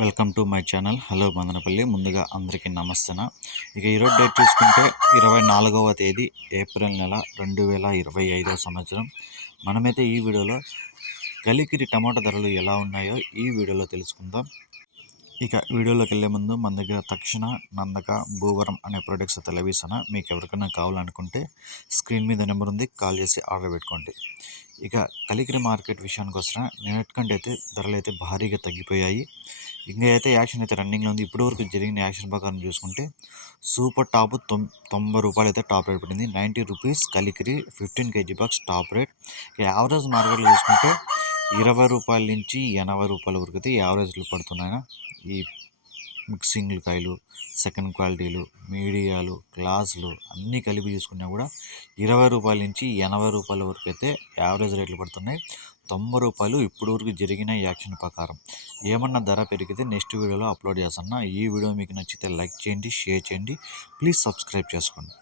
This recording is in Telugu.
Welcome to my channel. Hello Madanapalle. ముందుగా అందరికీ నమస్తేన. ఇక ఈరోజు డేట్ చూసుకుంటే ఇరవై నాలుగవ తేదీ ఏప్రిల్ నెల రెండు వేల ఇరవై ఐదవ సంవత్సరం. మనమైతే ఈ వీడియోలో కలికిరి టమాటా ధరలు ఎలా ఉన్నాయో ఈ వీడియోలో తెలుసుకుందాం. ఇక వీడియోలోకి వెళ్ళే ముందు మన దగ్గర తక్షణ నందక భూవరం అనే ప్రొడక్ట్స్ అయితే మీకు ఎవరికైనా కావాలనుకుంటే స్క్రీన్ మీద నెంబర్ ఉంది కాల్ చేసి ఆర్డర్ పెట్టుకోండి. ఇక కలికిరి మార్కెట్ విషయానికి వస్తే నిన్నటికంటే అయితే ధరలు అయితే భారీగా తగ్గిపోయాయి. ఇంకా అయితే యాక్షన్ అయితే రన్నింగ్లో ఉంది. ఇప్పటివరకు జరిగిన యాక్షన్ ప్రకారం చూసుకుంటే సూపర్ టాప్ తొం తొంభై రూపాయలు అయితే టాప్ రేట్ పడింది. Ninety rupees Kalikiri fifteen KG box top rate. Average మార్కెట్లో చూసుకుంటే ఇరవై రూపాయల నుంచి ఎనభై రూపాయల వరకు అయితే యావరేజ్లు పడుతున్నాయి ఈ మిక్సింగ్లు కాయలు సెకండ్ క్వాలిటీలు మీడియాలు గ్లాసులు అన్నీ కలిపి తీసుకున్నా కూడా ఇరవై రూపాయల నుంచి ఎనభై రూపాయల వరకు అయితే యావరేజ్ రేట్లు పడుతున్నాయి. తొంభై రూపాయలు ఇప్పుడు వరకు జరిగిన యాక్షన్ ప్రకారం. ఏమన్నా ధర పెరిగితే నెక్స్ట్ వీడియోలో అప్లోడ్ చేస్తున్నా ఈ వీడియో మీకు నచ్చితే లైక్ చేయండి షేర్ చేయండి. ప్లీజ్ సబ్స్క్రైబ్ చేసుకోండి.